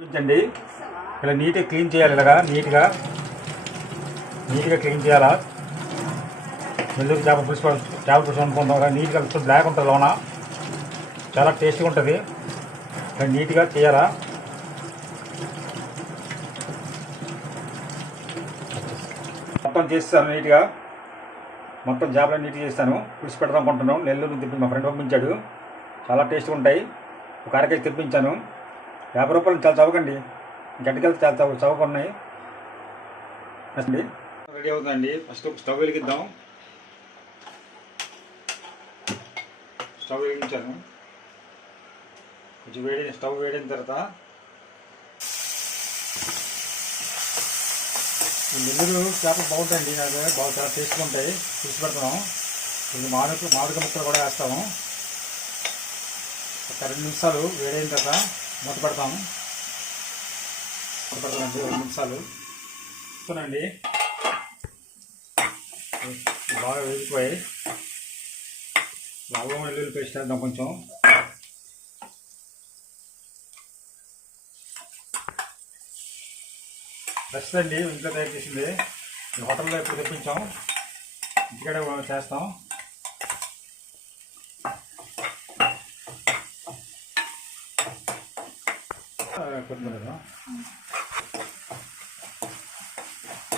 చూపించండి. ఇలా నీట్గా క్లీన్ చేయాలి. ఇలాగా నీట్గా క్లీన్ చేయాలా. నెల్లూరు చేపల పులుసు అనుకుంటాం. నీట్గా బ్లాక్ ఉంటుంది లోన, చాలా టేస్టీగా ఉంటుంది. ఇలా నీట్గా చేయాలా. మొత్తం చేస్తాను నీట్గా, మొత్తం చేపలు నీట్గా చేస్తాను. పులుసు పెడదాం అనుకుంటున్నాను. నెల్లూరు నుంచి మా ఫ్రెండ్ పంపించాడు, చాలా టేస్ట్గా ఉంటాయి. ఒక అరకేజీ తెప్పించాను. 50 రూపాయలు చాలా చవకండి. గడ్డకెళ్తే చాలా చవక ఉన్నాయి. అండి రెడీ అవుతుందండి. ఫస్ట్ స్టవ్ వెలిగిద్దాం. స్టవ్ వెలిగించాను. కొంచెం స్టవ్ వేడిన తర్వాత ఈ నెల్లూరు చేపలు బాగుంటాయండి. నాకు బాగా చాలా టేస్ట్గా ఉంటాయి. పులుసు పెడతాం. కొంచెం మామిడికాయ ముక్కలు కూడా వేస్తాము. ఒక 2 నిమిషాలు వేడైన తర్వాత మూత పెడతాము. 2 నిమిషాలు చూడండి. బాగా వేగిపోయాయి. అల్లం వెల్లుల్లి పేస్ట్ వేద్దాం కొంచెం. ఫ్రెష్ అండి, ఇంట్లో తయారు చేసింది. హోటల్లో ఇప్పుడు తెప్పించాం, ఇంటికాడే చేస్తాం. కొద్దిగా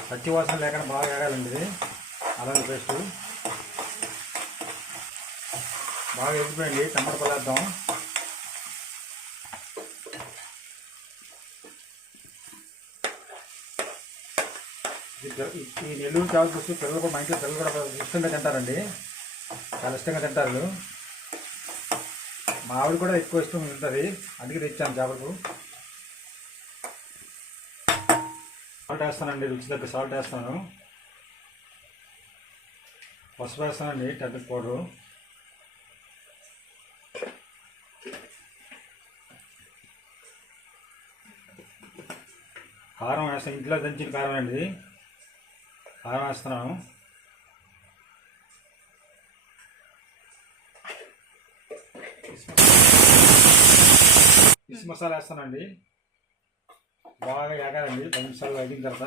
పచ్చి వాసన లేకుండా బాగా వేగాలండి ఇది. అల్లం పేస్ట్ బాగా ఎగిపోయింది. టమాటా పదార్థం ఈ నెల్లూరు చేపల పులుసు పిల్లలు కూడా, మా ఇంట్లో పిల్లలు కూడా ఇష్టంగా తింటారండి. చాలా ఇష్టంగా తింటారు. మా ఆవిడ కూడా ఎక్కువ ఇష్టం ఉంటుంది, అందుకే తెచ్చాను చేపలకు. సాల్ట్ వేస్తానండి, రుచి తగ్గ సాల్ట్ వేస్తాను. పసుపు వేస్తానండి, టర్మరిక్ పౌడరు. కారం వేస్తాను, ఇంట్లో దంచిన కారం అండి. కారం వేస్తున్నాను. ఫిష్ మసాలా వేస్తానండి. బాగా వేగాలండి. 10 నిమిషాలు వేగిన తర్వాత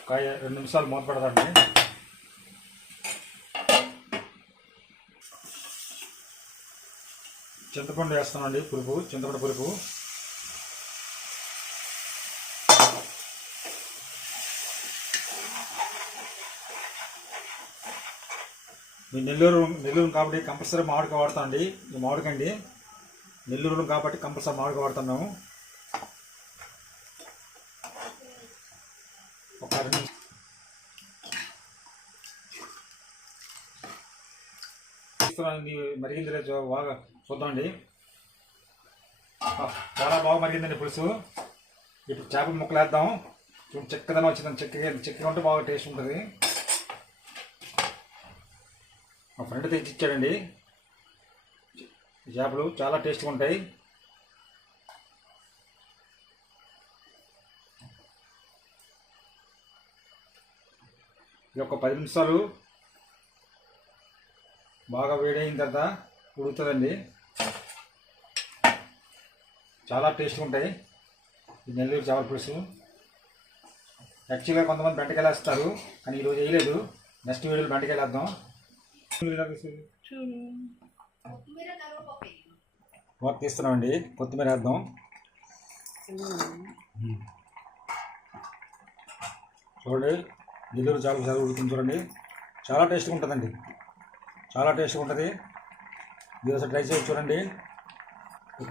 ఒక 2 నిమిషాలు మూత పెడతాండి. చింతపండు వేస్తానండి, చింతపండు పులుపు. మీ నెల్లూరు కాబట్టి కంపల్సరీ మామిడికాయ వాడతామండి. ఈ మామిడికండి నెల్లూరు కాబట్టి కంపల్సరీ మామిడికాయ వాడుతున్నాము. ఒక 2 మరిగింది బాగా చూద్దామండి. చాలా బాగా మరిగిందండి పులుసు. ఇప్పుడు చేపల ముక్కలు వేద్దాం. చిక్కదనం వచ్చిందని, చిక్కగా ఉంటే బాగా టేస్ట్ ఉంటుంది. మా ఫ్రెండ్ తెచ్చిచ్చాడండి. చేపలు చాలా టేస్ట్గా ఉంటాయి. ఇది ఒక 10 నిమిషాలు బాగా వేడైన తర్వాత ఉడుకుతుందండి. చాలా టేస్ట్గా ఉంటాయి ఈ నెల్లూరు చేపల పులుసు. యాక్చువల్గా కొంతమంది బెండకాయలు వేస్తారు, కానీ ఈరోజు వేయలేదు. నెక్స్ట్ వీడియోలో బెండకాయలు వేద్దాం. మూత తీస్తున్నామండి. కొత్తిమీర వేద్దాం. చూడండి, నెల్లూరు చేపల ఉడుకుతుంది చూడండి. చాలా టేస్ట్గా ఉంటుందండి, చాలా టేస్ట్గా ఉంటుంది. మీరు ఒకసారి ట్రై చేసి చూడండి.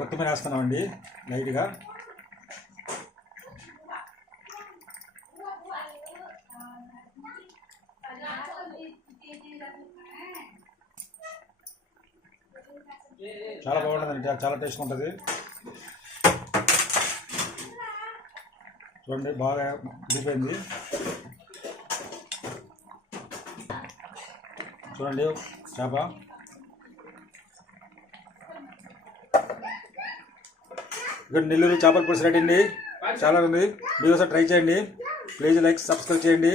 కొత్తిమీర వేస్తున్నామండి లైట్గా. చాలా బాగుంటుందండి, చాలా టేస్ట్గా ఉంటుంది. చూడండి, బాగా ఉడిపోయింది. చూడండి చేప. ఇక్కడ నెల్లూరు చేపల పులుసు రెడీ అండి. చాలా ఉంది, మీరు ఒకసారి ట్రై చేయండి. ప్లీజ్ లైక్, సబ్స్క్రైబ్ చేయండి.